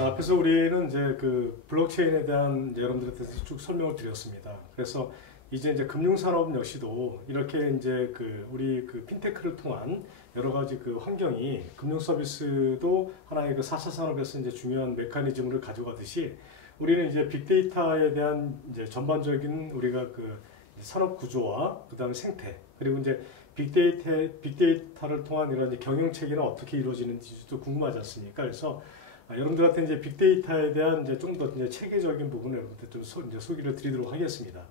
자, 앞에서 우리는 이제 그 블록체인에 대한 이제 여러분들한테 쭉 설명을 드렸습니다. 그래서 이제 금융산업 역시도 이렇게 이제 그 우리 그 핀테크를 통한 여러 가지 그 환경이 금융 서비스도 하나의 그 4차 산업에서 이제 중요한 메커니즘을 가져가듯이 우리는 이제 빅데이터에 대한 이제 전반적인 우리가 그 산업 구조와 그 다음에 생태 그리고 이제 빅데이터를 통한 이런 경영 체계는 어떻게 이루어지는지도 궁금하지 않습니까? 그래서 여러분들한테 이제 빅데이터에 대한 이제 좀 더 이제 체계적인 부분을 여러분들 좀 소개를 드리도록 하겠습니다.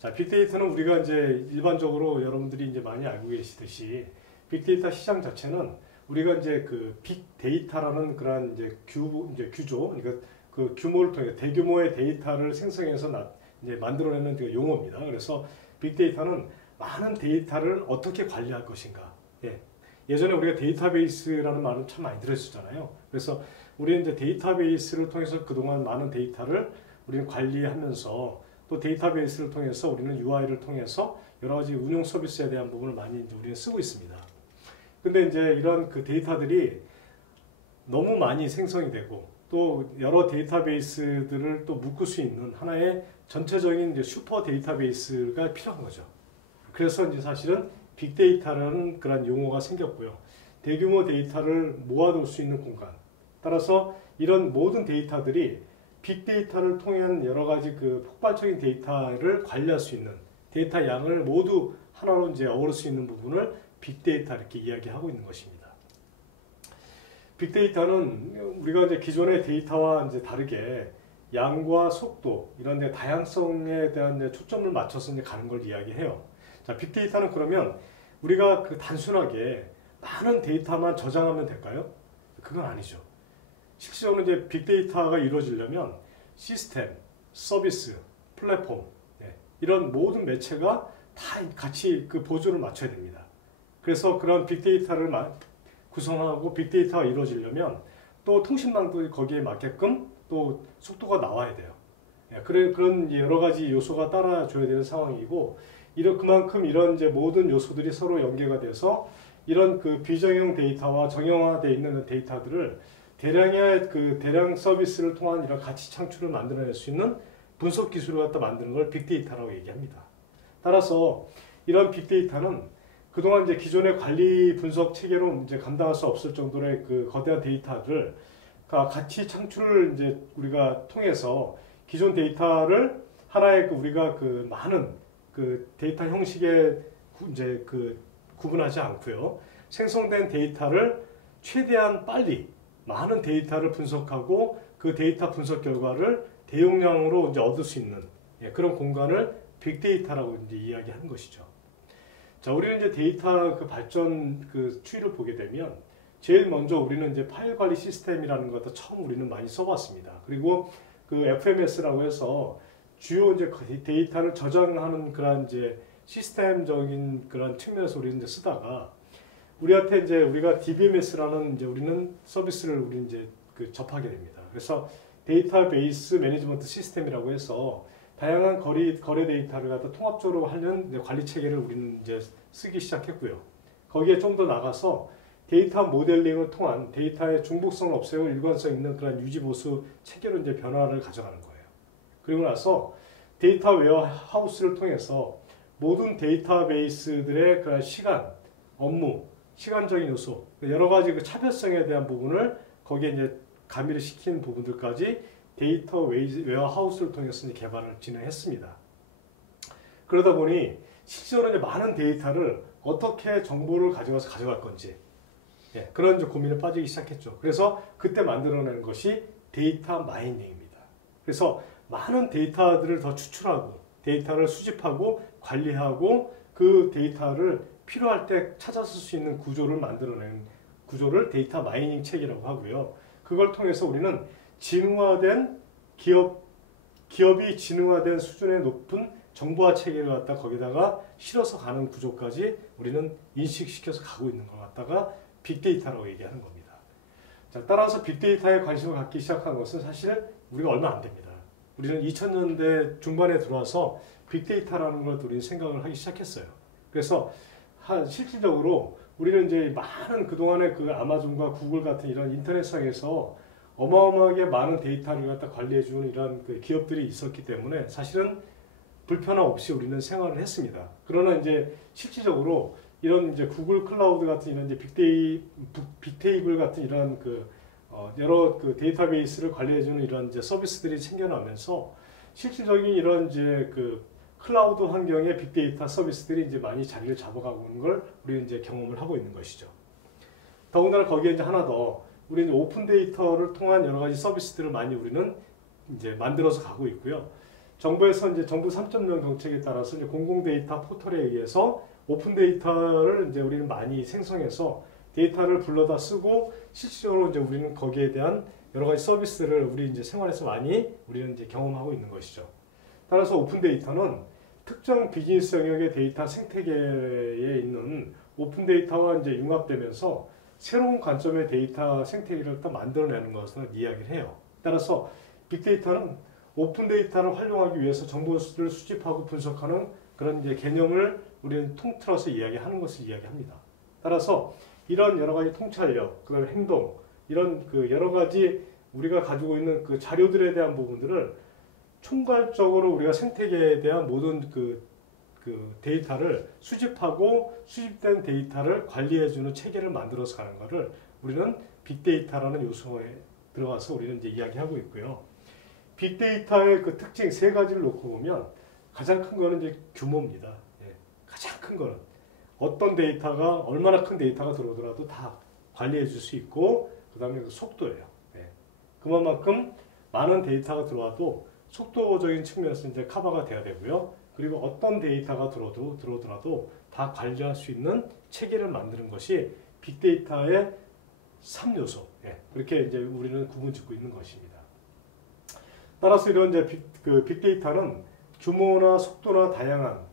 자, 빅데이터는 우리가 이제 일반적으로 여러분들이 이제 많이 알고 계시듯이 빅데이터 시장 자체는 우리가 이제 그 빅데이터라는 그런 이제 규조, 그러니까 그 규모를 통해 대규모의 데이터를 생성해서 이제 만들어내는 그 용어입니다. 그래서 빅데이터는 많은 데이터를 어떻게 관리할 것인가. 예전에 우리가 데이터베이스라는 말은 참 많이 들었었잖아요. 그래서 우리는 이제 데이터베이스를 통해서 그동안 많은 데이터를 우리는 관리하면서 또 데이터베이스를 통해서 우리는 UI를 통해서 여러 가지 운용 서비스에 대한 부분을 많이 이제 우리는 쓰고 있습니다. 근데 이제 이런 그 데이터들이 너무 많이 생성이 되고 또 여러 데이터베이스들을 또 묶을 수 있는 하나의 전체적인 이제 슈퍼 데이터베이스가 필요한 거죠. 그래서 이제 사실은 빅데이터라는 그런 용어가 생겼고요. 대규모 데이터를 모아둘 수 있는 공간. 따라서 이런 모든 데이터들이 빅데이터를 통한 여러 가지 그 폭발적인 데이터를 관리할 수 있는 데이터 양을 모두 하나로 이제 어우를 수 있는 부분을 빅데이터 이렇게 이야기하고 있는 것입니다. 빅데이터는 우리가 이제 기존의 데이터와 이제 다르게 양과 속도 이런 데 다양성에 대한 이제 초점을 맞춰서 이제 가는 걸 이야기해요. 자, 빅데이터는 그러면 우리가 그 단순하게 많은 데이터만 저장하면 될까요? 그건 아니죠. 실질적으로 이제 빅데이터가 이루어지려면 시스템, 서비스, 플랫폼 이런 모든 매체가 다 같이 그 보조를 맞춰야 됩니다. 그래서 그런 빅데이터를 구성하고 빅데이터가 이루어지려면 또 통신망도 거기에 맞게끔 또 속도가 나와야 돼요. 그런 여러 가지 요소가 따라줘야 되는 상황이고 그만큼 이런 이제 모든 요소들이 서로 연계가 돼서 이런 그 비정형 데이터와 정형화되어 있는 데이터들을 대량 서비스를 통한 이런 가치 창출을 만들어낼 수 있는 분석 기술을 갖다 만드는 걸 빅데이터라고 얘기합니다. 따라서 이런 빅데이터는 그동안 이제 기존의 관리 분석 체계로 이제 감당할 수 없을 정도의 그 거대한 데이터를 가치 창출을 이제 우리가 통해서 기존 데이터를 하나의 우리가 그 많은 그 데이터 형식에 이제 그 구분하지 않고요. 생성된 데이터를 최대한 빨리 많은 데이터를 분석하고 그 데이터 분석 결과를 대용량으로 이제 얻을 수 있는 그런 공간을 빅데이터라고 이제 이야기하는 것이죠. 자, 우리는 이제 데이터 그 발전 그 추이를 보게 되면 제일 먼저 우리는 이제 파일 관리 시스템이라는 것도 처음 우리는 많이 써봤습니다. 그리고 그 FMS라고 해서 주요 이제 데이터를 저장하는 그런 이제 시스템적인 그런 측면에서 우리는 이제 쓰다가 우리한테 이제 우리가 DBMS라는 이제 우리는 서비스를 우리 이제 그 접하게 됩니다. 그래서 데이터베이스 매니지먼트 시스템이라고 해서 다양한 거래 데이터를 갖다 통합적으로 하는 관리 체계를 우리는 이제 쓰기 시작했고요. 거기에 좀 더 나가서 데이터 모델링을 통한 데이터의 중복성을 없애고 일관성 있는 그런 유지보수 체계로 이제 변화를 가져가는 거예요. 그리고 나서 데이터 웨어하우스를 통해서 모든 데이터베이스들의 그런 시간, 업무, 시간적인 요소, 여러 가지 그 차별성에 대한 부분을 거기에 이제 가미를 시킨 부분들까지 데이터 웨어하우스를 통해서 이제 개발을 진행했습니다. 그러다 보니 실제로 이제 많은 데이터를 어떻게 정보를 가져갈 건지 그런 이제 고민에 빠지기 시작했죠. 그래서 그때 만들어낸 것이 데이터 마이닝입니다. 그래서 많은 데이터들을 더 추출하고 데이터를 수집하고 관리하고 그 데이터를 필요할 때 찾아 쓸 수 있는 구조를 만들어낸 구조를 데이터 마이닝 체계라고 하고요. 그걸 통해서 우리는 진화된 기업이 진화된 수준의 높은 정보화 체계를 갖다 거기다가 실어서 가는 구조까지 우리는 인식시켜서 가고 있는 걸 갖다가 빅데이터라고 얘기하는 겁니다. 자, 따라서 빅데이터에 관심을 갖기 시작한 것은 사실 우리가 얼마 안 됩니다. 우리는 2000년대 중반에 들어와서 빅데이터라는 걸 우리는 생각을 하기 시작했어요. 그래서 실질적으로 우리는 이제 많은 그동안의 그 아마존과 구글 같은 이런 인터넷상에서 어마어마하게 많은 데이터를 갖다 관리해주는 이런 그 기업들이 있었기 때문에 사실은 불편함 없이 우리는 생활을 했습니다. 그러나 이제 실질적으로 이런 이제 구글 클라우드 같은 이런 이제 빅테이블 같은 이런 여러 그 데이터베이스를 관리해주는 이런 이제 서비스들이 생겨나면서 실질적인 이런 이제 그 클라우드 환경의 빅데이터 서비스들이 이제 많이 자리를 잡아가고 있는 걸 우리는 이제 경험을 하고 있는 것이죠. 더군다나 거기에 이제 하나 더 우리는 오픈 데이터를 통한 여러 가지 서비스들을 많이 우리는 이제 만들어서 가고 있고요. 정부에서 이제 정부 3.0 정책에 따라서 이제 공공 데이터 포털에 의해서 오픈 데이터를 이제 우리는 많이 생성해서 데이터를 불러다 쓰고 실질적으로 이제 우리는 거기에 대한 여러 가지 서비스를 우리 이제 생활에서 많이 우리는 이제 경험하고 있는 것이죠. 따라서 오픈 데이터는 특정 비즈니스 영역의 데이터 생태계에 있는 오픈 데이터와 이제 융합되면서 새로운 관점의 데이터 생태계를 또 만들어내는 것을 이야기를 해요. 따라서 빅데이터는 오픈 데이터를 활용하기 위해서 정보를 수집하고 분석하는 그런 이제 개념을 우리는 통틀어서 이야기하는 것을 이야기합니다. 따라서 이런 여러 가지 통찰력, 그다음에 행동, 이런 그 여러 가지 우리가 가지고 있는 그 자료들에 대한 부분들을 총괄적으로 우리가 생태계에 대한 모든 그 데이터를 수집하고 수집된 데이터를 관리해주는 체계를 만들어서 가는 것을 우리는 빅데이터라는 요소에 들어가서 우리는 이제 이야기하고 있고요. 빅데이터의 그 특징 세 가지를 놓고 보면 가장 큰 거는 이제 규모입니다. 예, 가장 큰 거는 어떤 데이터가 얼마나 큰 데이터가 들어오더라도 다 관리해 줄 수 있고 그 다음에 그 속도예요. 예, 그만큼 많은 데이터가 들어와도 속도적인 측면에서 이제 커버가 돼야 되고요. 그리고 어떤 데이터가 들어오더라도 다 관리할 수 있는 체계를 만드는 것이 빅데이터의 3요소. 예, 그렇게 이제 우리는 구분짓고 있는 것입니다. 따라서 이런 이제 빅데이터는 규모나 속도나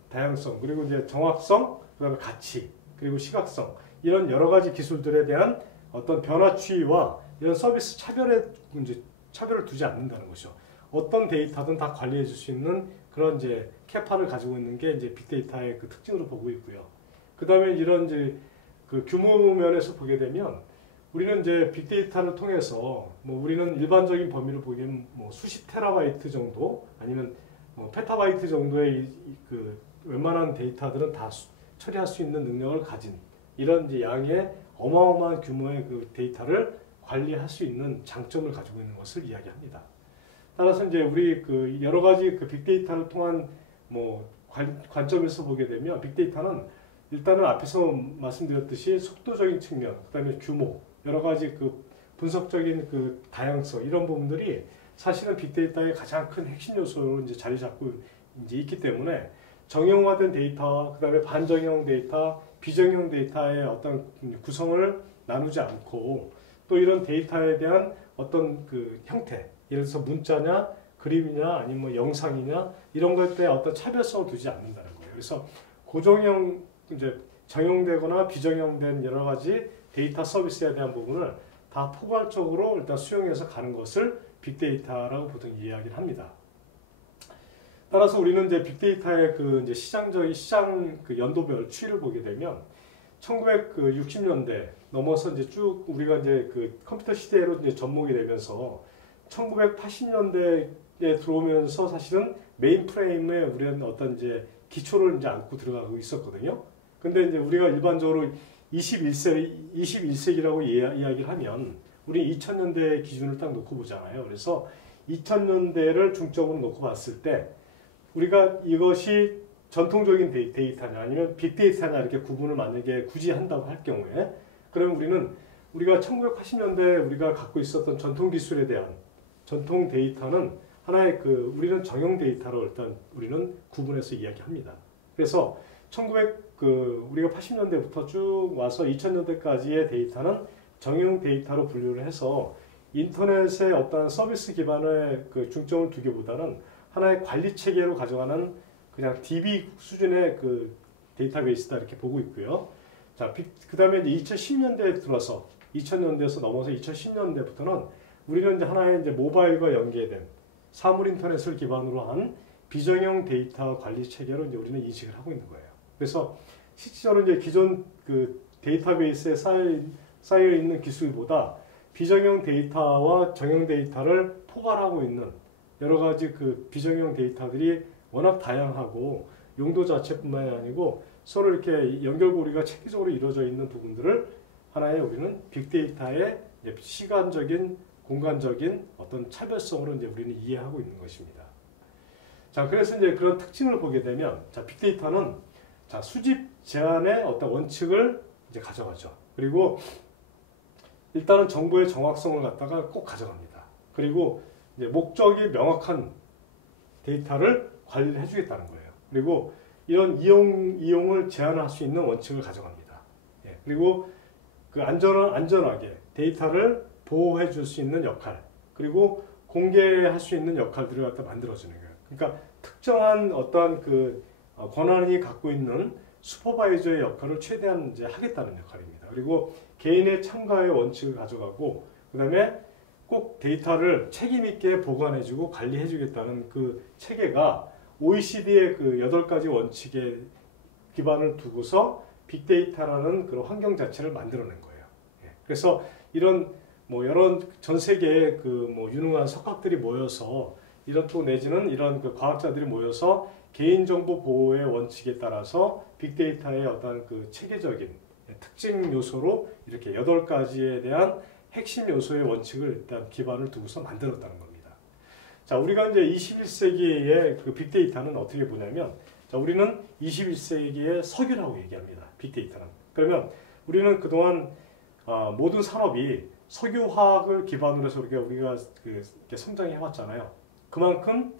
다양성, 그리고 이제 정확성, 그다음에 가치, 그리고 시각성 이런 여러 가지 기술들에 대한 어떤 변화추이와 이런 서비스 차별을 두지 않는다는 것이죠. 어떤 데이터든 다 관리해 줄 수 있는 그런 이제 캐파를 가지고 있는 게 이제 빅데이터의 그 특징으로 보고 있고요. 그다음에 이런 이제 그 규모 면에서 보게 되면 우리는 이제 빅데이터를 통해서 뭐 우리는 일반적인 범위를 보기엔 뭐 수십 테라바이트 정도 아니면 뭐 페타바이트 정도의 그 웬만한 데이터들은 다 처리할 수 있는 능력을 가진 이런 이제 양의 어마어마한 규모의 그 데이터를 관리할 수 있는 장점을 가지고 있는 것을 이야기합니다. 따라서 이제 우리 그 여러 가지 그 빅데이터를 통한 뭐 관점에서 보게 되면 빅데이터는 일단은 앞에서 말씀드렸듯이 속도적인 측면, 그다음에 규모, 여러 가지 그 분석적인 그 다양성 이런 부분들이 사실은 빅데이터의 가장 큰 핵심 요소로 이제 자리 잡고 이제 있기 때문에 정형화된 데이터, 그다음에 반정형 데이터, 비정형 데이터의 어떤 구성을 나누지 않고 또 이런 데이터에 대한 어떤 그 형태, 예를 들어서 문자냐, 그림이냐, 아니면 뭐 영상이냐 이런 것에 어떤 차별성을 두지 않는다는 거예요. 그래서 고정형 이제 정형되거나 비정형된 여러 가지 데이터 서비스에 대한 부분을 다 포괄적으로 일단 수용해서 가는 것을 빅데이터라고 보통 이야기를 합니다. 따라서 우리는 이제 빅데이터의 그 이제 시장 그 연도별 추이를 보게 되면 1960년대 넘어서 이제 쭉 우리가 이제 그 컴퓨터 시대로 이제 접목이 되면서 1980년대에 들어오면서 사실은 메인 프레임에 우리는 어떤 이제 기초를 이제 안고 들어가고 있었거든요. 근데 이제 우리가 일반적으로 21세기라고 이야기를 하면 우리 2000년대 기준을 딱 놓고 보잖아요. 그래서 2000년대를 중점으로 놓고 봤을 때 우리가 이것이 전통적인 데이터냐 아니면 빅데이터냐 이렇게 구분을 만약에 굳이 한다고 할 경우에 그러면 우리가 1980년대에 우리가 갖고 있었던 전통 기술에 대한 전통 데이터는 하나의 그 우리는 정형 데이터로 일단 우리는 구분해서 이야기합니다. 그래서 우리가 80년대부터 쭉 와서 2000년대까지의 데이터는 정형 데이터로 분류를 해서 인터넷의 어떤 서비스 기반의 그 중점을 두기보다는 하나의 관리 체계로 가져가는 그냥 DB 수준의 그 데이터베이스다 이렇게 보고 있고요. 자, 그 다음에 이제 2010년대에 들어서 2000년대에서 넘어서 2010년대부터는 우리는 이제 하나의 이제 모바일과 연계된 사물 인터넷을 기반으로 한 비정형 데이터 관리 체계로 이제 우리는 인식을 하고 있는 거예요. 그래서 실질적으로 이제 기존 그 데이터베이스에 쌓여 있는 기술보다 비정형 데이터와 정형 데이터를 포괄하고 있는 여러 가지 그 비정형 데이터들이 워낙 다양하고 용도 자체뿐만이 아니고 서로 이렇게 연결고리가 체계적으로 이루어져 있는 부분들을 하나의 우리는 빅데이터의 시간적인 공간적인 어떤 차별성으로 이제 우리는 이해하고 있는 것입니다. 자, 그래서 이제 그런 특징을 보게 되면, 자, 빅데이터는 자, 수집 제한의 어떤 원칙을 이제 가져가죠. 그리고 일단은 정보의 정확성을 갖다가 꼭 가져갑니다. 그리고 이제 목적이 명확한 데이터를 관리를 해주겠다는 거예요. 그리고 이런 이용을 제한할 수 있는 원칙을 가져갑니다. 예, 그리고 그 안전하게 데이터를 보호해 줄 수 있는 역할, 그리고 공개할 수 있는 역할들을 갖다 만들어주는 거예요. 그러니까 특정한 어떤 그 권한이 갖고 있는 슈퍼바이저의 역할을 최대한 이제 하겠다는 역할입니다. 그리고 개인의 참가의 원칙을 가져가고, 그 다음에 꼭 데이터를 책임 있게 보관해주고 관리해주겠다는 그 체계가 OECD의 그 8가지 원칙에 기반을 두고서 빅데이터라는 그런 환경 자체를 만들어낸 거예요. 예. 그래서 이런 뭐 여러 전 세계의 그 뭐 유능한 석학들이 모여서 이런 또 내지는 이런 그 과학자들이 모여서 개인정보 보호의 원칙에 따라서 빅데이터의 어떤 그 체계적인 특징 요소로 이렇게 8가지에 대한 핵심 요소의 원칙을 일단 기반을 두고서 만들었다는 겁니다. 자, 우리가 이제 21세기의 그 빅데이터는 어떻게 보냐면, 자, 우리는 21세기의 석유라고 얘기합니다. 빅데이터는. 그러면 우리는 그동안 모든 산업이 석유화학을 기반으로 해서 우리가 이렇게 성장해 왔잖아요. 그만큼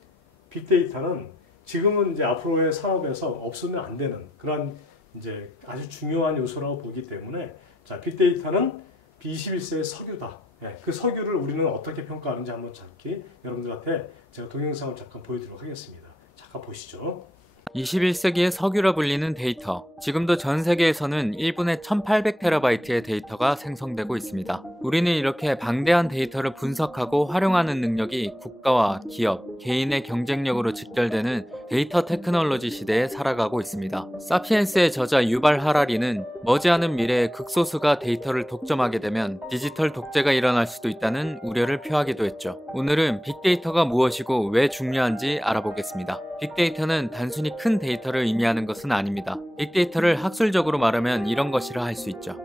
빅데이터는 지금은 이제 앞으로의 산업에서 없으면 안 되는 그런 이제 아주 중요한 요소라고 보기 때문에, 자, 빅데이터는 21세기의 석유다. 예, 그 석유를 우리는 어떻게 평가하는지 한번 잠깐 여러분들한테 제가 동영상을 잠깐 보여드리도록 하겠습니다. 잠깐 보시죠. 21세기의 석유라 불리는 데이터. 지금도 전 세계에서는 1분에 1800TB의 데이터가 생성되고 있습니다. 우리는 이렇게 방대한 데이터를 분석하고 활용하는 능력이 국가와 기업, 개인의 경쟁력으로 직결되는 데이터 테크놀로지 시대에 살아가고 있습니다. 사피엔스의 저자 유발 하라리는 머지않은 미래에 극소수가 데이터를 독점하게 되면 디지털 독재가 일어날 수도 있다는 우려를 표하기도 했죠. 오늘은 빅데이터가 무엇이고 왜 중요한지 알아보겠습니다. 빅데이터는 단순히 큰 데이터를 의미하는 것은 아닙니다. 빅데이터를 학술적으로 말하면 이런 것이라 할 수 있죠.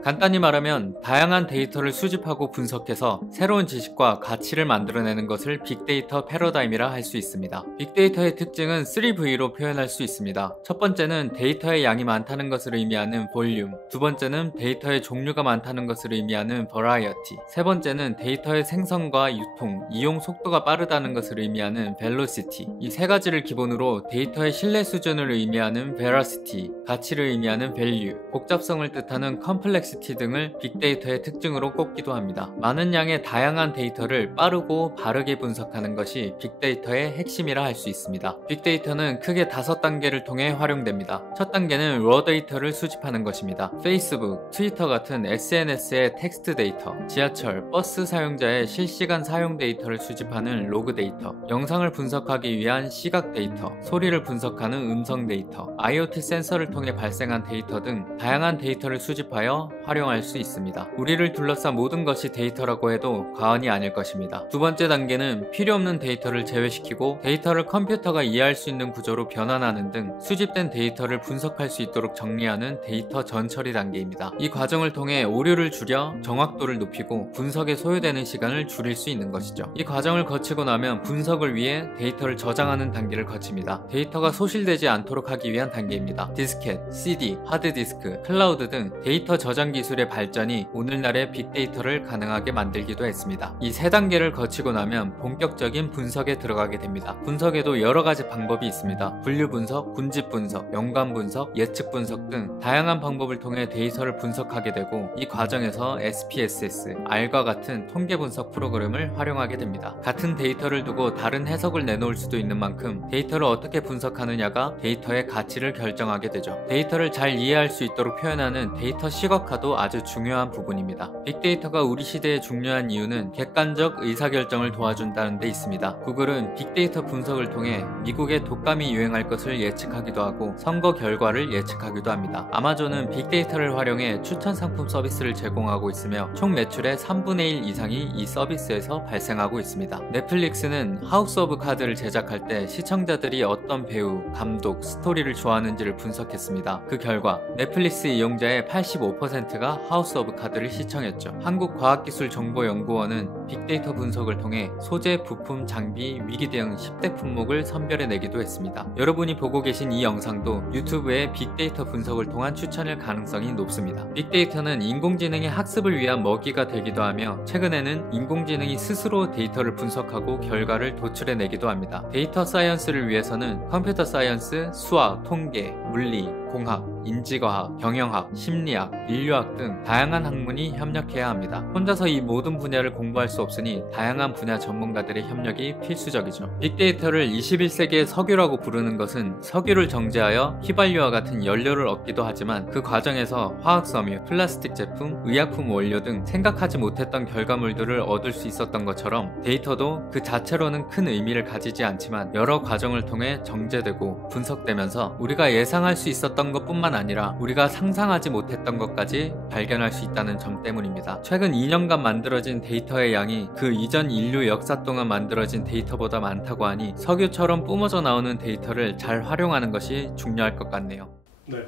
간단히 말하면 다양한 데이터를 수집하고 분석해서 새로운 지식과 가치를 만들어내는 것을 빅데이터 패러다임이라 할 수 있습니다. 빅데이터의 특징은 3V로 표현할 수 있습니다. 첫 번째는 데이터의 양이 많다는 것을 의미하는 볼륨, 두 번째는 데이터의 종류가 많다는 것을 의미하는 버라이어티, 세 번째는 데이터의 생성과 유통, 이용 속도가 빠르다는 것을 의미하는 벨로시티. 이 세 가지를 기본으로 데이터의 신뢰 수준을 의미하는 베라시티, 가치를 의미하는 밸류, 복잡성을 뜻하는 컴플렉시티 등을 빅데이터의 특징으로 꼽기도 합니다. 많은 양의 다양한 데이터를 빠르고 바르게 분석하는 것이 빅데이터의 핵심이라 할 수 있습니다. 빅데이터는 크게 5단계를 통해 활용됩니다. 첫 단계는 러 데이터를 수집하는 것입니다. 페이스북, 트위터 같은 SNS의 텍스트 데이터, 지하철, 버스 사용자의 실시간 사용 데이터를 수집하는 로그 데이터, 영상을 분석하기 위한 시각 데이터, 소리를 분석하는 음성 데이터, IoT 센서를 통해 발생한 데이터 등 다양한 데이터를 수집하여 활용할 수 있습니다. 우리를 둘러싼 모든 것이 데이터라고 해도 과언이 아닐 것입니다. 두 번째 단계는 필요 없는 데이터를 제외시키고 데이터를 컴퓨터가 이해할 수 있는 구조로 변환하는 등 수집된 데이터를 분석할 수 있도록 정리하는 데이터 전처리 단계입니다. 이 과정을 통해 오류를 줄여 정확도를 높이고 분석에 소요되는 시간을 줄일 수 있는 것이죠. 이 과정을 거치고 나면 분석을 위해 데이터를 저장하는 단계를 거칩니다. 데이터가 소실되지 않도록 하기 위한 단계입니다. 디스켓, CD, 하드디스크, 클라우드 등 데이터 저장 기술의 발전이 오늘날의 빅데이터를 가능하게 만들기도 했습니다. 이 세 단계를 거치고 나면 본격적인 분석에 들어가게 됩니다. 분석에도 여러 가지 방법이 있습니다. 분류 분석, 군집 분석, 연관 분석, 예측 분석 등 다양한 방법을 통해 데이터를 분석하게 되고, 이 과정에서 SPSS, R과 같은 통계 분석 프로그램을 활용하게 됩니다. 같은 데이터를 두고 다른 해석을 내놓을 수도 있는 만큼 데이터를 어떻게 분석하느냐가 데이터의 가치를 결정하게 되죠. 데이터를 잘 이해할 수 있도록 표현하는 데이터 시각화 빅데이터도 아주 중요한 부분입니다. 빅데이터가 우리 시대에 중요한 이유는 객관적 의사결정을 도와준다는 데 있습니다. 구글은 빅데이터 분석을 통해 미국의 독감이 유행할 것을 예측하기도 하고 선거 결과를 예측하기도 합니다. 아마존은 빅데이터를 활용해 추천 상품 서비스를 제공하고 있으며 총 매출의 3분의 1 이상이 이 서비스에서 발생하고 있습니다. 넷플릭스는 하우스 오브 카드를 제작할 때 시청자들이 어떤 배우, 감독, 스토리를 좋아하는지를 분석했습니다. 그 결과 넷플릭스 이용자의 85%가 하우스 오브 카드를 시청했죠. 한국과학기술정보연구원은 빅데이터 분석을 통해 소재, 부품, 장비, 위기 대응 10대 품목을 선별해내기도 했습니다. 여러분이 보고 계신 이 영상도 유튜브에 빅데이터 분석을 통한 추천일 가능성이 높습니다. 빅데이터는 인공지능의 학습을 위한 먹이가 되기도 하며 최근에는 인공지능이 스스로 데이터를 분석하고 결과를 도출해내기도 합니다. 데이터 사이언스를 위해서는 컴퓨터 사이언스, 수학, 통계, 물리, 공학, 인지과학, 경영학, 심리학, 인류학 등 다양한 학문이 협력해야 합니다. 혼자서 이 모든 분야를 공부할 수 없으니 다양한 분야 전문가들의 협력이 필수적이죠. 빅데이터를 21세기의 석유라고 부르는 것은 석유를 정제하여 휘발유와 같은 연료를 얻기도 하지만 그 과정에서 화학섬유, 플라스틱 제품, 의약품 원료 등 생각하지 못했던 결과물들을 얻을 수 있었던 것처럼 데이터도 그 자체로는 큰 의미를 가지지 않지만 여러 과정을 통해 정제되고 분석되면서 우리가 예상할 수 있었던 것뿐만 아니라 우리가 상상하지 못했던 것까지 발견할 수 있다는 점 때문입니다. 최근 2년간 만들어진 데이터의 양이 그 이전 인류 역사 동안 만들어진 데이터보다 많다고 하니 석유처럼 뿜어져 나오는 데이터를 잘 활용하는 것이 중요할 것 같네요. 네,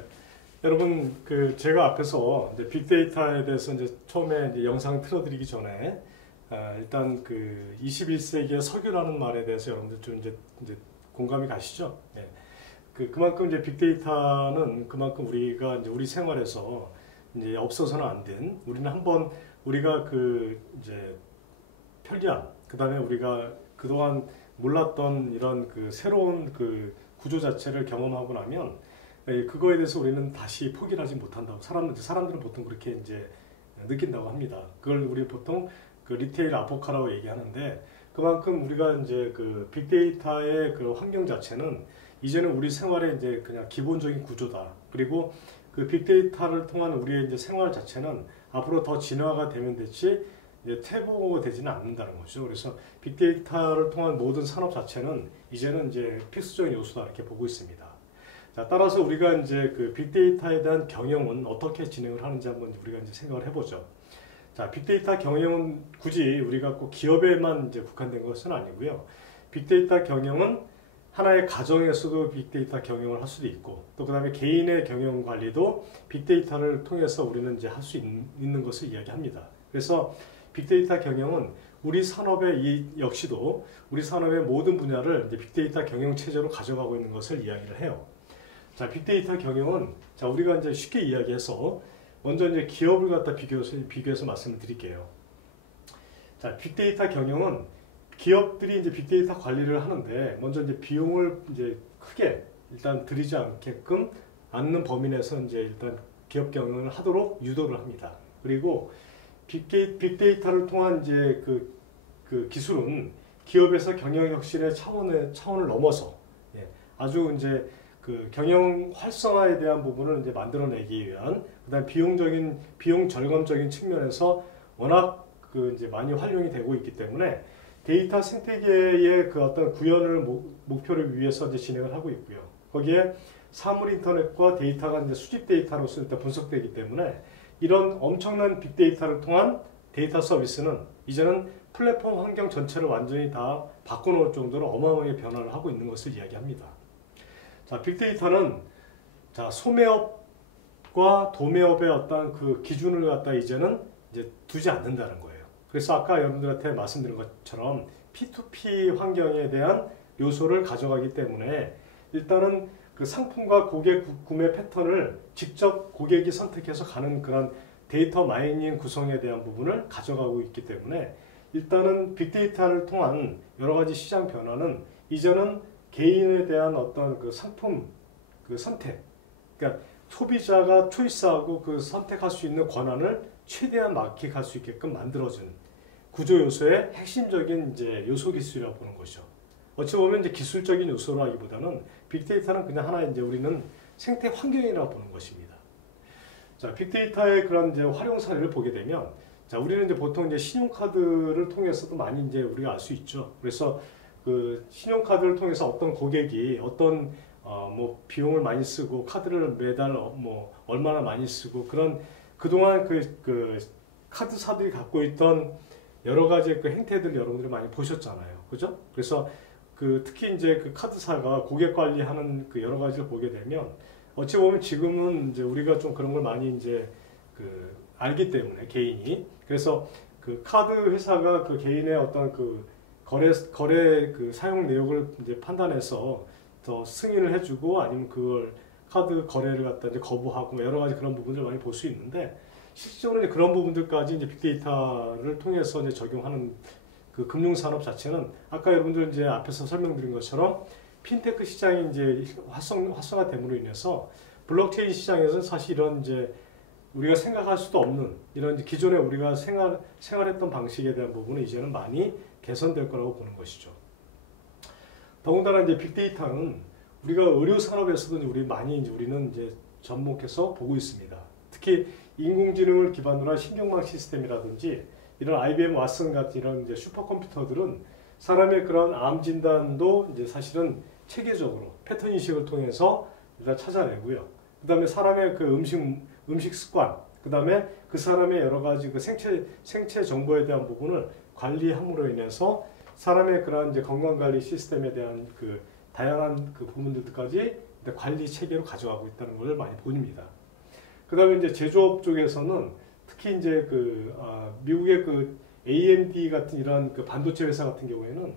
여러분 제가 앞에서 이제 빅데이터에 대해서 이제 처음에 이제 영상 틀어드리기 전에 일단 21세기의 석유라는 말에 대해서 여러분들 좀 이제 공감이 가시죠? 네. 그만큼 이제 빅데이터는 그만큼 우리가 이제 우리 생활에서 이제 없어서는 안 된, 우리는 한번 우리가 이제 편리함, 그 다음에 우리가 그동안 몰랐던 이런 새로운 구조 자체를 경험하고 나면 그거에 대해서 우리는 다시 포기를 하지 못한다고 사람들은 보통 그렇게 이제 느낀다고 합니다. 그걸 우리 보통 리테일 아포카라고 얘기하는데, 그만큼 우리가 이제 빅데이터의 환경 자체는 이제는 우리 생활의 이제 그냥 기본적인 구조다. 그리고 빅데이터를 통한 우리의 이제 생활 자체는 앞으로 더 진화가 되면 됐지 이제 퇴보가 되지는 않는다는 거죠. 그래서 빅데이터를 통한 모든 산업 자체는 이제는 이제 필수적인 요소다 이렇게 보고 있습니다. 자, 따라서 우리가 이제 빅데이터에 대한 경영은 어떻게 진행을 하는지 한번 우리가 이제 생각을 해보죠. 자, 빅데이터 경영은 굳이 우리가 꼭 기업에만 이제 국한된 것은 아니고요. 빅데이터 경영은 하나의 가정에서도 빅데이터 경영을 할 수도 있고, 또 그 다음에 개인의 경영 관리도 빅데이터를 통해서 우리는 이제 할 수 있는 것을 이야기합니다. 그래서 빅데이터 경영은 우리 산업의 역시도 우리 산업의 모든 분야를 이제 빅데이터 경영 체제로 가져가고 있는 것을 이야기를 해요. 자, 빅데이터 경영은 우리가 이제 쉽게 이야기해서 먼저 이제 기업을 갖다 비교해서 말씀을 드릴게요. 자, 빅데이터 경영은 기업들이 이제 빅데이터 관리를 하는데 먼저 이제 비용을 이제 크게 일단 들이지 않는 범위 내에서 이제 일단 기업 경영을 하도록 유도를 합니다. 그리고 빅데이터를 통한 이제 그 기술은 기업에서 경영 혁신의 차원을 넘어서 아주 이제 경영 활성화에 대한 부분을 이제 만들어내기 위한, 그다음 비용 절감적인 측면에서 워낙 이제 많이 활용이 되고 있기 때문에 데이터 생태계의 어떤 구현을 목표를 위해서 이제 진행을 하고 있고요. 거기에 사물 인터넷과 데이터가 이제 수집 데이터로서 일단 분석되기 때문에 이런 엄청난 빅데이터를 통한 데이터 서비스는 이제는 플랫폼 환경 전체를 완전히 다 바꿔놓을 정도로 어마어마하게 변화를 하고 있는 것을 이야기합니다. 자, 빅데이터는 소매업과 도매업의 어떤 기준을 갖다 이제는 이제 두지 않는다는 거예요. 그래서 아까 여러분들한테 말씀드린 것처럼 P2P 환경에 대한 요소를 가져가기 때문에 일단은 상품과 고객 구매 패턴을 직접 고객이 선택해서 가는 그런 데이터 마이닝 구성에 대한 부분을 가져가고 있기 때문에 일단은 빅데이터를 통한 여러 가지 시장 변화는 이제는 개인에 대한 어떤 상품 선택, 그러니까 소비자가 초이스하고 선택할 수 있는 권한을 최대한 만끽할 수 있게끔 만들어준 구조 요소의 핵심적인 이제 요소 기술이라고 보는 것이죠. 어찌 보면 이제 기술적인 요소라기보다는 빅데이터는 그냥 하나의 이제 우리는 생태 환경이라고 보는 것입니다. 자, 빅데이터의 그런 이제 활용 사례를 보게 되면, 자, 우리는 이제 보통 이제 신용카드를 통해서도 많이 이제 우리가 알 수 있죠. 그래서 그 신용카드를 통해서 어떤 고객이 어떤 뭐 비용을 많이 쓰고 카드를 매달 뭐 얼마나 많이 쓰고 그런 그동안 그 카드사들이 갖고 있던 여러 가지 그 행태들 여러분들이 많이 보셨잖아요. 그죠? 그래서 그 특히 이제 그 카드사가 고객 관리하는 그 여러 가지를 보게 되면 어찌 보면 지금은 이제 우리가 좀 그런 걸 많이 이제 그 알기 때문에 개인이 그래서 그 카드 회사가 그 개인의 어떤 그 거래 그 사용 내역을 이제 판단해서 더 승인을 해주고 아니면 그걸 카드 거래를 갖다 이제 거부하고 뭐 여러 가지 그런 부분들을 많이 볼 수 있는데 실질적으로 이제 그런 부분들까지 이제 빅데이터를 통해서 이제 적용하는 그 금융산업 자체는 아까 여러분들 이제 앞에서 설명드린 것처럼 핀테크 시장이 이제 활성화됨으로 인해서 블록체인 시장에서는 사실 이런 이제 우리가 생각할 수도 없는 이런 이제 기존에 우리가 생활했던 방식에 대한 부분은 이제는 많이 개선될 거라고 보는 것이죠. 더군다나 이제 빅데이터는 우리가 의료 산업에서도 우리는 이제 접목해서 보고 있습니다. 특히 인공지능을 기반으로 한 신경망 시스템이라든지 이런 IBM 왓슨 같은 이런 이제 슈퍼컴퓨터들은 사람의 그런 암 진단도 이제 사실은 체계적으로 패턴 인식을 통해서 일단 찾아내고요. 그 다음에 사람의 그 음식 습관, 그 다음에 그 사람의 여러 가지 그 생체 정보에 대한 부분을 관리함으로 인해서 사람의 그런 이제 건강관리 시스템에 대한 그 다양한 그 부분들까지 관리 체계로 가져가고 있다는 걸 많이 보입니다. 그 다음에 이제 제조업 쪽에서는 특히 이제 미국의 그 AMD 같은 이런 그 반도체 회사 같은 경우에는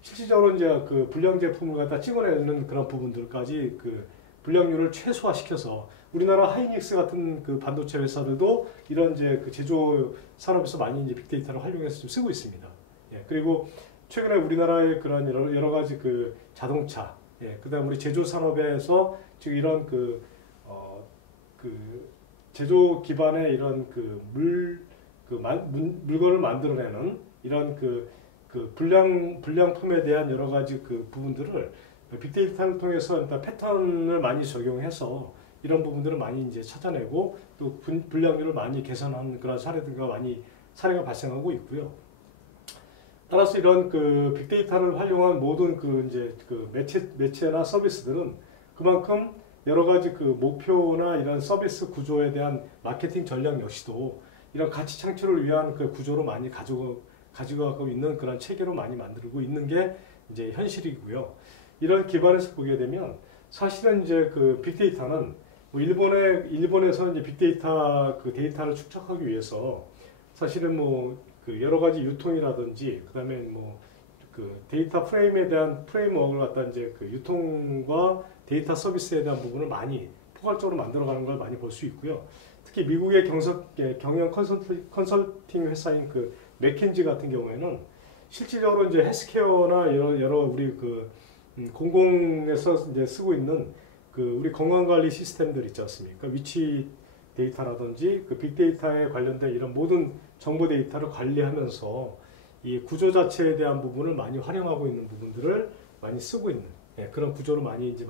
실질적으로 이제 그 불량 제품을 갖다 찍어내는 그런 부분들까지 그 불량률을 최소화시켜서 우리나라 하이닉스 같은 그 반도체 회사들도 이런 이제 그 제조 산업에서 많이 이제 빅데이터를 활용해서 좀 쓰고 있습니다. 예, 그리고 최근에 우리나라의 그런 여러 가지 그 자동차, 예, 그다음 우리 제조 산업에서 지금 이런 그 제조 기반의 이런 물건을 만들어내는 이런 그 불량품에 대한 여러 가지 그 부분들을 빅데이터를 통해서 일단 패턴을 많이 적용해서 이런 부분들을 많이 이제 찾아내고 또 불량률을 많이 개선하는 그런 사례가 발생하고 있고요. 따라서 이런 그 빅데이터를 활용한 모든 그 이제 그 매체나 서비스들은 그만큼 여러 가지 그 목표나 이런 서비스 구조에 대한 마케팅 전략 역시도 이런 가치 창출을 위한 그 구조로 많이 가져가고 있는 그런 체계로 많이 만들고 있는 게 이제 현실이고요. 이런 기반에서 보게 되면 사실은 이제 그 빅데이터는 뭐 일본에서 이제 빅데이터 그 데이터를 축적하기 위해서 사실은 뭐 그 여러 가지 유통이라든지 그다음에 뭐 그 데이터 프레임에 대한 프레임워크를 갖다 이제 그 유통과 데이터 서비스에 대한 부분을 많이 포괄적으로 만들어가는 걸 많이 볼 수 있고요. 특히 미국의 경영 컨설팅 회사인 그 맥킨지 같은 경우에는 실질적으로 이제 헬스케어나 여러 우리 그 공공에서 이제 쓰고 있는 그 우리 건강관리 시스템들 있지 않습니까? 위치 데이터라든지 그 빅데이터에 관련된 이런 모든 정보 데이터를 관리하면서 이 구조 자체에 대한 부분을 많이 활용하고 있는 부분들을 많이 쓰고 있는 그런 구조로 많이 이제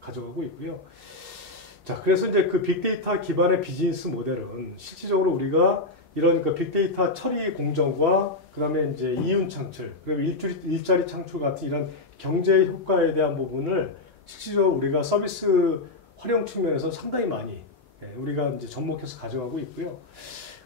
가져가고 있고요. 자, 그래서 이제 그 빅데이터 기반의 비즈니스 모델은 실질적으로 우리가 이런 그 빅데이터 처리 공정과 그다음에 이제 이윤 창출, 그리고 일자리 창출 같은 이런 경제 효과에 대한 부분을 실질적으로 우리가 서비스 활용 측면에서 상당히 많이 우리가 이제 접목해서 가져가고 있고요.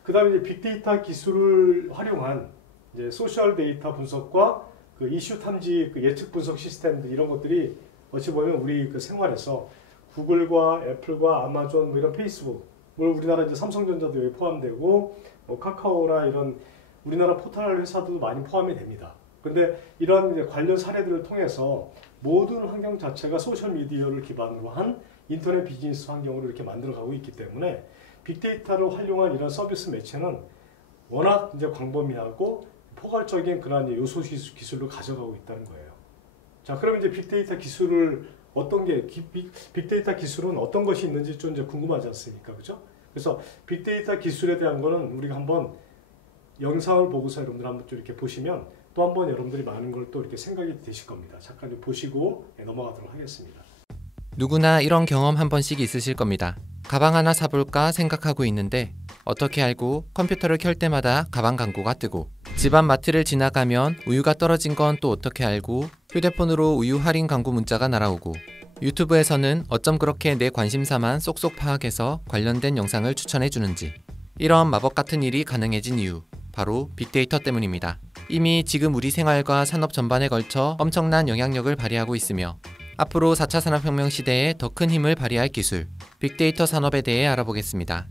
그다음에 이제 빅데이터 기술을 활용한 이제 소셜 데이터 분석과 그 이슈 탐지 그 예측 분석 시스템들 이런 것들이 어찌 보면 우리 그 생활에서 구글과 애플과 아마존 뭐 이런 페이스북, 물론 우리나라 이제 삼성전자도 여기 포함되고 뭐 카카오나 이런 우리나라 포털 회사들도 많이 포함이 됩니다. 근데 이런 이제 관련 사례들을 통해서 모든 환경 자체가 소셜 미디어를 기반으로 한 인터넷 비즈니스 환경으로 이렇게 만들어가고 있기 때문에 빅데이터를 활용한 이런 서비스 매체는 워낙 이제 광범위하고 포괄적인 그런 요소 기술로 가져가고 있다는 거예요. 자, 그럼 이제 빅데이터 기술을 빅데이터 기술은 어떤 것이 있는지 좀 이제 궁금하지 않습니까? 그죠? 그래서 빅데이터 기술에 대한 거는 우리가 한번 영상을 보고서 여러분들 한번 좀 이렇게 보시면 또 한번 여러분들이 많은 걸 또 이렇게 생각이 되실 겁니다. 잠깐 좀 보시고 넘어가도록 하겠습니다. 누구나 이런 경험 한 번씩 있으실 겁니다. 가방 하나 사볼까 생각하고 있는데 어떻게 알고 컴퓨터를 켤 때마다 가방 광고가 뜨고, 집 앞 마트를 지나가면 우유가 떨어진 건 또 어떻게 알고 휴대폰으로 우유 할인 광고 문자가 날아오고, 유튜브에서는 어쩜 그렇게 내 관심사만 쏙쏙 파악해서 관련된 영상을 추천해주는지. 이런 마법 같은 일이 가능해진 이유, 바로 빅데이터 때문입니다. 이미 지금 우리 생활과 산업 전반에 걸쳐 엄청난 영향력을 발휘하고 있으며 앞으로 4차 산업혁명 시대에 더 큰 힘을 발휘할 기술, 빅데이터 산업에 대해 알아보겠습니다.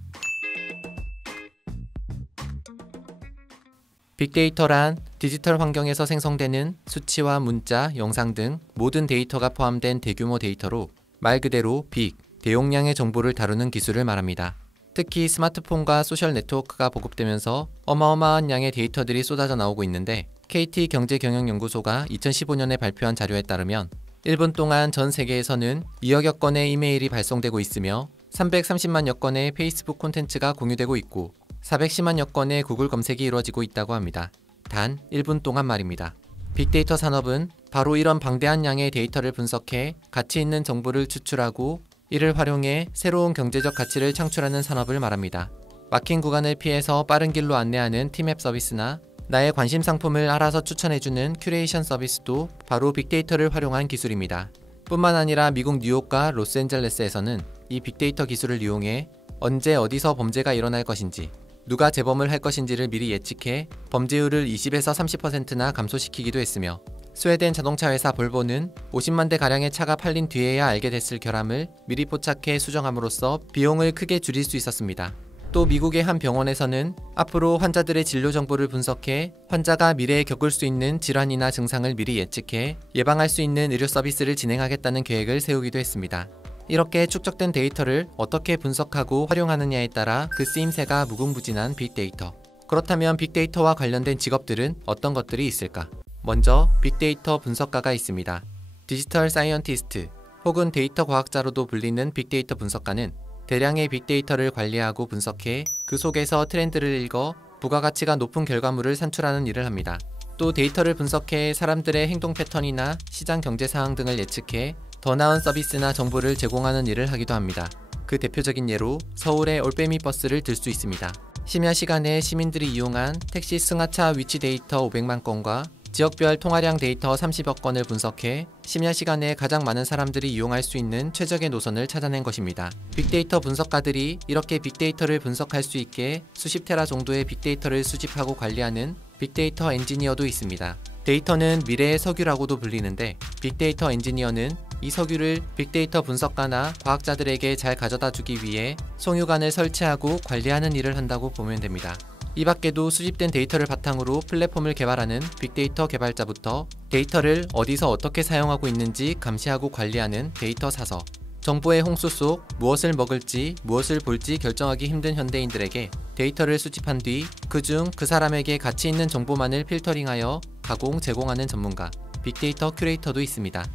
빅데이터란 디지털 환경에서 생성되는 수치와 문자, 영상 등 모든 데이터가 포함된 대규모 데이터로 말 그대로 빅, 대용량의 정보를 다루는 기술을 말합니다. 특히 스마트폰과 소셜 네트워크가 보급되면서 어마어마한 양의 데이터들이 쏟아져 나오고 있는데, KT경제경영연구소가 2015년에 발표한 자료에 따르면 1분 동안 전 세계에서는 2억여 건의 이메일이 발송되고 있으며 330만여 건의 페이스북 콘텐츠가 공유되고 있고 410만여 건의 구글 검색이 이루어지고 있다고 합니다. 단 1분 동안 말입니다. 빅데이터 산업은 바로 이런 방대한 양의 데이터를 분석해 가치 있는 정보를 추출하고 이를 활용해 새로운 경제적 가치를 창출하는 산업을 말합니다. 막힌 구간을 피해서 빠른 길로 안내하는 티맵 서비스나 나의 관심 상품을 알아서 추천해주는 큐레이션 서비스도 바로 빅데이터를 활용한 기술입니다. 뿐만 아니라 미국 뉴욕과 로스앤젤레스에서는 이 빅데이터 기술을 이용해 언제 어디서 범죄가 일어날 것인지, 누가 재범을 할 것인지를 미리 예측해 범죄율을 20에서 30%나 감소시키기도 했으며, 스웨덴 자동차 회사 볼보는 50만 대 가량의 차가 팔린 뒤에야 알게 됐을 결함을 미리 포착해 수정함으로써 비용을 크게 줄일 수 있었습니다. 또 미국의 한 병원에서는 앞으로 환자들의 진료 정보를 분석해 환자가 미래에 겪을 수 있는 질환이나 증상을 미리 예측해 예방할 수 있는 의료 서비스를 진행하겠다는 계획을 세우기도 했습니다. 이렇게 축적된 데이터를 어떻게 분석하고 활용하느냐에 따라 그 쓰임새가 무궁무진한 빅데이터. 그렇다면 빅데이터와 관련된 직업들은 어떤 것들이 있을까? 먼저 빅데이터 분석가가 있습니다. 디지털 사이언티스트 혹은 데이터 과학자로도 불리는 빅데이터 분석가는 대량의 빅데이터를 관리하고 분석해 그 속에서 트렌드를 읽어 부가가치가 높은 결과물을 산출하는 일을 합니다. 또 데이터를 분석해 사람들의 행동 패턴이나 시장 경제 상황 등을 예측해 더 나은 서비스나 정보를 제공하는 일을 하기도 합니다. 그 대표적인 예로 서울의 올빼미 버스를 들 수 있습니다. 심야 시간에 시민들이 이용한 택시 승하차 위치 데이터 500만 건과 지역별 통화량 데이터 30여 건을 분석해 심야 시간에 가장 많은 사람들이 이용할 수 있는 최적의 노선을 찾아낸 것입니다. 빅데이터 분석가들이 이렇게 빅데이터를 분석할 수 있게 수십 테라 정도의 빅데이터를 수집하고 관리하는 빅데이터 엔지니어도 있습니다. 데이터는 미래의 석유라고도 불리는데, 빅데이터 엔지니어는 이 석유를 빅데이터 분석가나 과학자들에게 잘 가져다 주기 위해 송유관을 설치하고 관리하는 일을 한다고 보면 됩니다. 이 밖에도 수집된 데이터를 바탕으로 플랫폼을 개발하는 빅데이터 개발자부터 데이터를 어디서 어떻게 사용하고 있는지 감시하고 관리하는 데이터 사서, 정보의 홍수 속 무엇을 먹을지 무엇을 볼지 결정하기 힘든 현대인들에게 데이터를 수집한 뒤 그중 그 사람에게 가치 있는 정보만을 필터링하여 가공, 제공하는 전문가, 빅데이터 큐레이터도 있습니다.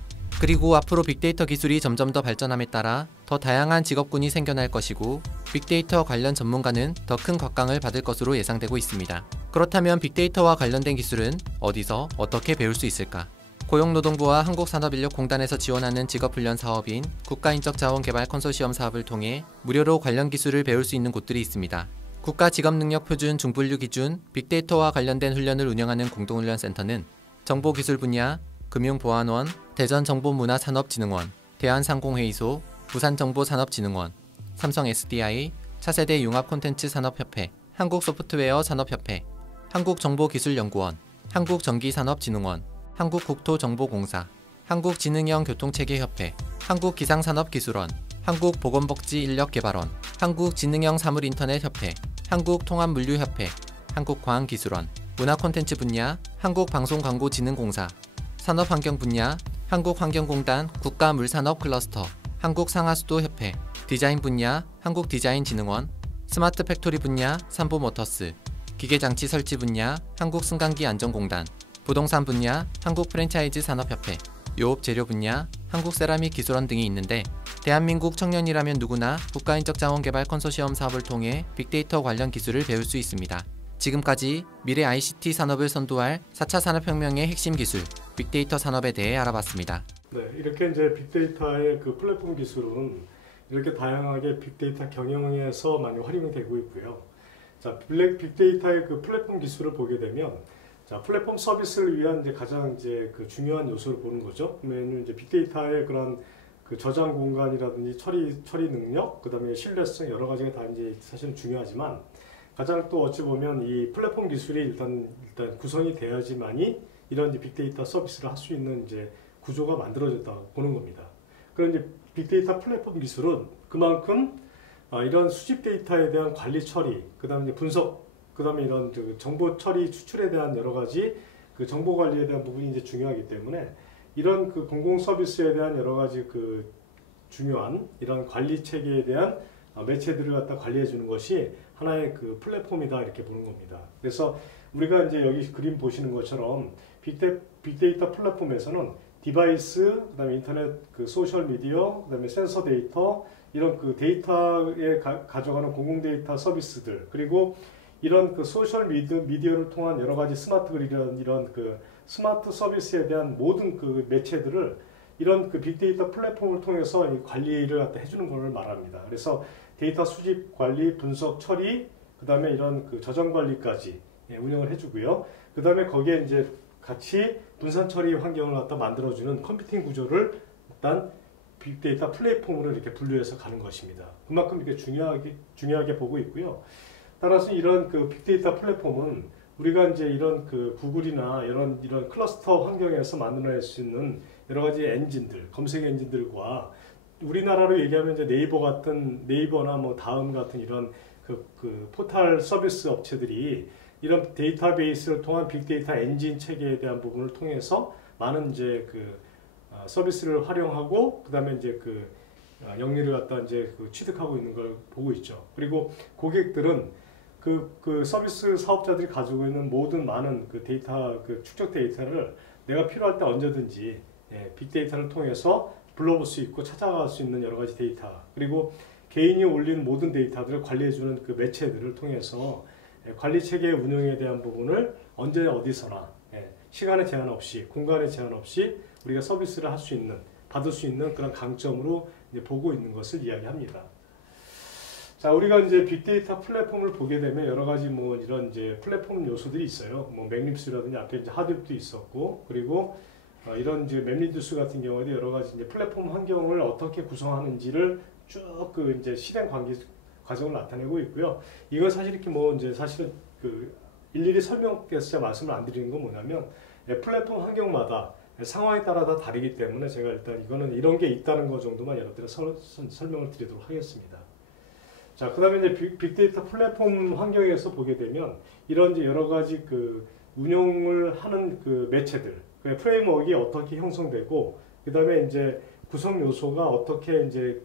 그리고 앞으로 빅데이터 기술이 점점 더 발전함에 따라 더 다양한 직업군이 생겨날 것이고, 빅데이터 관련 전문가는 더 큰 곽강을 받을 것으로 예상되고 있습니다. 그렇다면 빅데이터와 관련된 기술은 어디서 어떻게 배울 수 있을까? 고용노동부와 한국산업인력공단에서 지원하는 직업훈련 사업인 국가인적자원개발 컨소시엄 사업을 통해 무료로 관련 기술을 배울 수 있는 곳들이 있습니다. 국가직업능력표준 중분류 기준 빅데이터와 관련된 훈련을 운영하는 공동훈련센터는 정보기술 분야, 금융보안원, 대전정보문화산업진흥원, 대한상공회의소, 부산정보산업진흥원, 삼성 SDI, 차세대 융합콘텐츠산업협회, 한국소프트웨어 산업협회, 한국정보기술연구원, 한국전기산업진흥원, 한국국토정보공사, 한국지능형 교통체계협회, 한국기상산업기술원, 한국보건복지인력개발원, 한국지능형 사물인터넷협회, 한국통합물류협회, 한국과학기술원, 문화콘텐츠 분야, 한국방송광고진흥공사, 산업환경 분야, 한국환경공단 국가물산업클러스터, 한국상하수도협회, 디자인 분야, 한국디자인진흥원, 스마트 팩토리 분야, 삼보모터스, 기계장치 설치 분야, 한국승강기안전공단, 부동산 분야, 한국프랜차이즈 산업협회, 요업재료 분야, 한국세라믹기술원 등이 있는데, 대한민국 청년이라면 누구나 국가인적자원개발 컨소시엄 사업을 통해 빅데이터 관련 기술을 배울 수 있습니다. 지금까지 미래 ICT 산업을 선도할 4차 산업혁명의 핵심 기술, 빅데이터 산업에 대해 알아봤습니다. 네, 이렇게 이제 빅데이터의 그 플랫폼 기술은 이렇게 다양하게 빅데이터 경영에서 많이 활용이 되고 있고요. 자, 빅데이터의 그 플랫폼 기술을 보게 되면, 자, 플랫폼 서비스를 위한 이제 가장 이제 그 중요한 요소를 보는 거죠. 그러면 이제 빅데이터의 그런 그 저장 공간이라든지 처리 능력, 그 다음에 신뢰성 여러 가지가 다 이제 사실은 중요하지만, 가장 또 어찌 보면 이 플랫폼 기술이 일단 구성이 돼야지만이 이런 이제 빅데이터 서비스를 할 수 있는 이제 구조가 만들어졌다고 보는 겁니다. 그런 이제 빅데이터 플랫폼 기술은 그만큼 이런 수집 데이터에 대한 관리 처리, 그 다음에 분석, 그 다음에 이런 정보 처리 추출에 대한 여러 가지 그 정보 관리에 대한 부분이 이제 중요하기 때문에 이런 그 공공 서비스에 대한 여러 가지 그 중요한 이런 관리 체계에 대한 매체들을 갖다 관리해 주는 것이 하나의 그 플랫폼이다 이렇게 보는 겁니다. 그래서 우리가 이제 여기 그림 보시는 것처럼 빅데이터 플랫폼에서는 디바이스, 그다음에 인터넷, 그 소셜 미디어, 그다음에 센서 데이터 이런 그 데이터에 가져가는 공공 데이터 서비스들, 그리고 이런 그 소셜 미디어를 통한 여러 가지 스마트 그리드 이런 그 스마트 서비스에 대한 모든 그 매체들을 이런 그 빅데이터 플랫폼을 통해서 관리를 갖다 해주는 것을 말합니다. 그래서 데이터 수집, 관리, 분석, 처리, 그 다음에 이런 그 저장 관리까지 운영을 해주고요. 그 다음에 거기에 이제 같이 분산 처리 환경을 갖다 만들어주는 컴퓨팅 구조를 일단 빅데이터 플랫폼으로 이렇게 분류해서 가는 것입니다. 그만큼 이렇게 중요하게 보고 있고요. 따라서 이런 그 빅데이터 플랫폼은 우리가 이제 이런 그 구글이나 이런 클러스터 환경에서 만들어낼 수 있는 여러 가지 엔진들, 검색 엔진들과 우리나라로 얘기하면 이제 네이버나 뭐 다음 같은 이런 그 포털 서비스 업체들이 이런 데이터베이스를 통한 빅데이터 엔진 체계에 대한 부분을 통해서 많은 이제 그 서비스를 활용하고 그다음에 이제 그 영리를 갖다 이제 그 취득하고 있는 걸 보고 있죠. 그리고 고객들은 그 서비스 사업자들이 가지고 있는 모든 많은 그 데이터, 그 축적 데이터를 내가 필요할 때 언제든지 빅데이터를 통해서 불러볼 수 있고 찾아갈 수 있는 여러 가지 데이터, 그리고 개인이 올린 모든 데이터들을 관리해주는 그 매체들을 통해서 관리 체계 운영에 대한 부분을 언제 어디서나 시간의 제한 없이, 공간의 제한 없이 우리가 서비스를 할 수 있는, 받을 수 있는 그런 강점으로 이제 보고 있는 것을 이야기합니다. 자, 우리가 이제 빅데이터 플랫폼을 보게 되면 여러 가지 뭐 이런 이제 플랫폼 요소들이 있어요. 뭐 맥립스라든지 앞에 이제 하드립도 있었고, 그리고 이런 이제 맵리듀스 같은 경우에도 여러 가지 이제 플랫폼 환경을 어떻게 구성하는지를 쭉 그 이제 실행 과정을 나타내고 있고요. 이건 사실 이렇게 뭐 이제 사실은 그 일일이 설명해서 말씀을 안 드리는 건 뭐냐면 플랫폼 환경마다 상황에 따라 다 다르기 때문에 제가 일단 이거는 이런 게 있다는 것 정도만 여러분들 설명을 드리도록 하겠습니다. 자, 그 다음에 이제 빅데이터 플랫폼 환경에서 보게 되면 이런 이제 여러 가지 그 운영을 하는 그 매체들, 그 프레임워크가 어떻게 형성되고, 그 다음에 이제 구성 요소가 어떻게 이제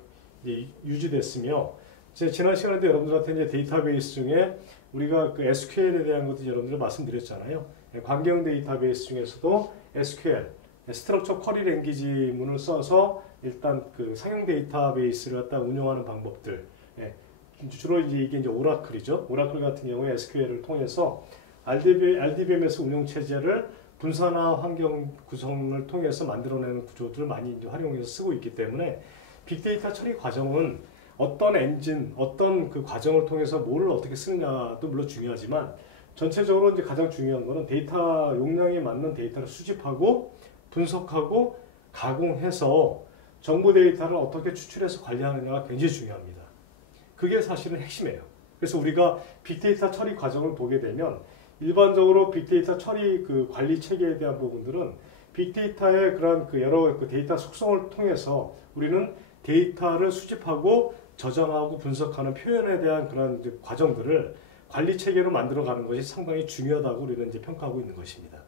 유지됐으며, 지난 시간에도 여러분들한테 이제 데이터베이스 중에 우리가 그 SQL에 대한 것도 여러분들 말씀드렸잖아요. 관계형 데이터베이스 중에서도 SQL, 스트럭처 쿼리 랭귀지 문을 써서 일단 그 상용 데이터베이스를 갖다 운영하는 방법들. 주로 이게 이제 오라클이죠. 오라클 같은 경우에 SQL을 통해서 RDBMS 운영 체제를 분산화 환경 구성을 통해서 만들어내는 구조들을 많이 이제 활용해서 쓰고 있기 때문에 빅데이터 처리 과정은 어떤 엔진, 어떤 그 과정을 통해서 뭐를 어떻게 쓰느냐도 물론 중요하지만 전체적으로 이제 가장 중요한 거는 데이터 용량에 맞는 데이터를 수집하고 분석하고 가공해서 정보 데이터를 어떻게 추출해서 관리하느냐가 굉장히 중요합니다. 그게 사실은 핵심이에요. 그래서 우리가 빅데이터 처리 과정을 보게 되면 일반적으로 빅데이터 처리 그 관리 체계에 대한 부분들은 빅데이터의 그런 그 여러 그 데이터 속성을 통해서 우리는 데이터를 수집하고 저장하고 분석하는 표현에 대한 그런 과정들을 관리 체계로 만들어가는 것이 상당히 중요하다고 우리는 이제 평가하고 있는 것입니다.